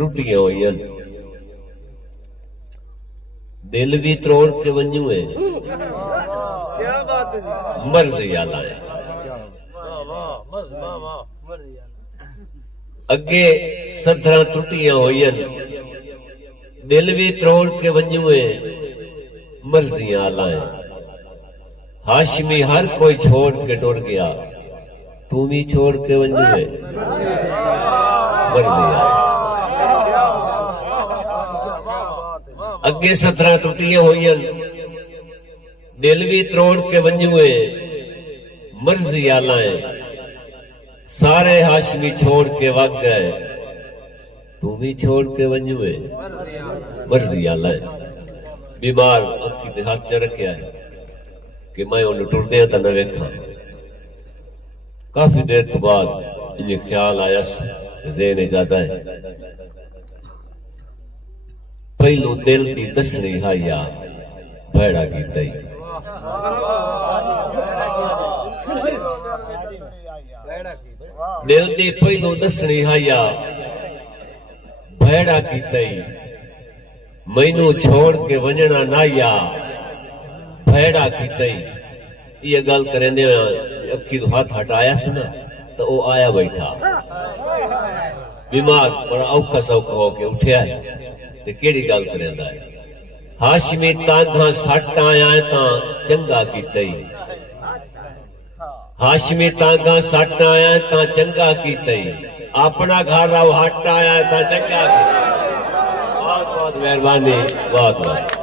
त्रुटियां हुई, दिल भी त्रोड़ के वंजू है, क्या बात है जी। मर्जी आला है। अगे 17 त्रुटियां हुई, दिल भी त्रोड़ के वंजू है, मर्जी आला है। हाशमी हर कोई छोड़ के टुर गया, तू भी छोड़ के वंजू है, मर्जी आला। अगे 17 त्रुटियां हुई, दिल भी त्रोड़ के वंजू है, मर्जी आला है। सारे हाशमी छोड़ के वग गए, तू भी छोड़ के वंजू है, मर्जी आला है। बीमार अखी ते हाथ च रखिया है कि मैं उन्हें टुरदे तो न वेखा। काफी देर तो बाद ये ख्याल आया, ज़हन जाता है, पहलू दिल की दसनी हाया भैड़ा की तई। दिल की पहलू दसनी हाया भैड़ा की तई। मैनू छोड़ के वंजना नाया भैड़ा की तई। ये गल करेंदे अखी तो हाथ हटाया सी ना तो वो आया बैठा, बीमार बड़ा औखा सौखा होके उठिया है ते केड़ी गल करेंदा है। हाशमी तांधा सट आया ता चंगा कीतई, हाशमी तांधा सट आया ता चंगा कीतई। अपना घर राव हट आया ता चंगा कीतई। बहुत बहुत मेहरबानी, बहुत बहुत।